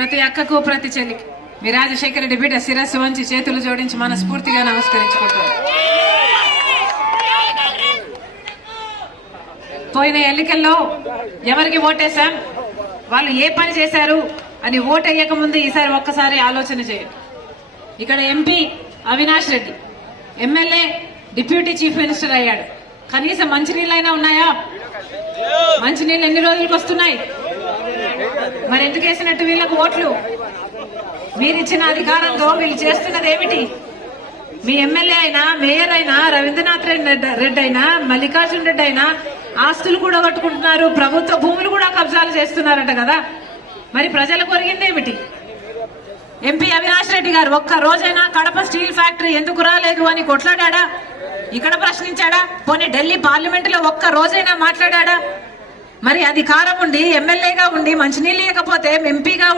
ప్రతి అక్కకు ప్రతి చెల్లికి మీ రాజశేఖర రెడ్డి బిడ్డ శిరస్సు వంచి చేతులు జోడించి మనస్ఫూర్తిగా నమస్కరించుకుంటారు. పోయిన ఎన్నికల్లో ఎవరికి ఓటేశాం, వాళ్ళు ఏ పని చేశారు అని ఓటేయక ముందు ఈసారి ఒక్కసారి ఆలోచన చేయండి. ఇక్కడ MP Avinash Reddy, MLA deputy chief minister అయ్యాడు. కనీసం మంచినీళ్ళైనా ఉన్నాయా? మంచినీళ్ళు ఎన్ని రోజులకు వస్తున్నాయి? మరి ఎందుకు వేసినట్టు వీళ్ళకు ఓట్లు? మీరిచ్చిన అధికారంతో వీళ్ళు చేస్తున్నది ఏమిటి? మీ ఎమ్మెల్యే అయినా, మేయర్ అయినా, రవీంద్రనాథ్ రెడ్డి అయినా, మల్లికార్జున రెడ్డి అయినా ఆస్తులు కూడా కట్టుకుంటున్నారు, ప్రభుత్వ భూములు కూడా కబ్జాలు చేస్తున్నారట కదా. మరి ప్రజలకు ఒరిగిందేమిటి? ఎంపీ అవినాష్ రెడ్డి గారు ఒక్క రోజైనా కడప స్టీల్ ఫ్యాక్టరీ ఎందుకు రాలేదు అని కొట్లాడా? ఇక్కడ ప్రశ్నించాడా? పోనీ ఢిల్లీ పార్లమెంట్ లో ఒక్క రోజైనా మాట్లాడా? మరి అధికారం ఉండి ఎమ్మెల్యేగా ఉండి మంచినీళ్ళు లేకపోతే ఎంపీగా